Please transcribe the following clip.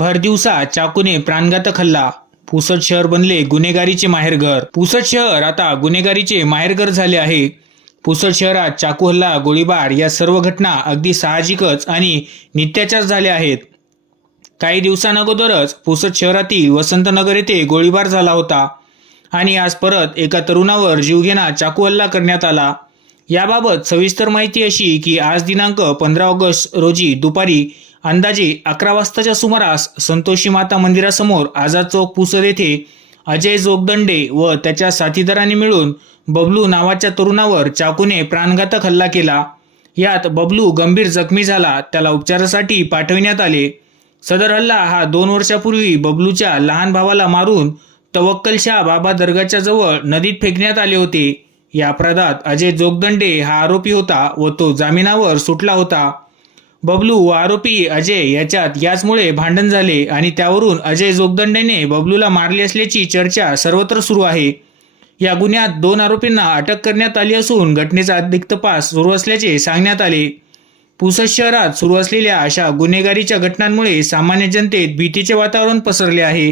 भरदिवसा चाकूने प्राणघातक हल्ला पुसद शहर बनले गुन्हेगारीचे माहेरघर. पुसद शहर आता गुन्हेगारीचे माहेरघर झाले आहे. पुसद शहरात चाकू हल्ला गोळीबार या सर्व घटना अगदी साहजिकच आणि नित्याच्याच झाल्या आहेत. काही दिवसांअगोदरच पुसद शहरातील वसंतनगर येथे गोळीबार झाला होता आणि आज परत एका तरुणावर जीवघेणा चाकू हल्ला करण्यात आला. याबाबत सविस्तर माहिती अशी की आज दिनांक पंधरा ऑगस्ट रोजी दुपारी अंदाजे अकरा वाजताच्या सुमारास संतोषी माता मंदिरासमोर आझाद चौक पुसद येथे अजय जोगदंडे व त्याच्या साथीदारांनी मिळून बबलू नावाच्या तरुणावर चाकूने प्राणघातक हल्ला केला. यात बबलू गंभीर जखमी झाला. त्याला उपचारासाठी पाठविण्यात आले. सदर हल्ला हा दोन वर्षापूर्वी बबलूच्या लहान भावाला मारून तवक्कल शाह बाबा दर्गाच्या जवळ नदीत फेकण्यात आले होते. या अपराधात अजय जोगदंडे हा आरोपी होता व तो जामिनावर सुटला होता. बबलू व आरोपी अजय याच्यात याचमुळे भांडण झाले आणि त्यावरून अजय जोगदंडेने बबलूला मारले असल्याची चर्चा सर्वत्र सुरू आहे. या गुन्ह्यात दोन आरोपींना अटक करण्यात आली असून घटनेचा अधिक तपास सुरू असल्याचे सांगण्यात आले. पुसद शहरात सुरू असलेल्या अशा गुन्हेगारीच्या घटनांमुळे सामान्य जनतेत भीतीचे वातावरण पसरले आहे.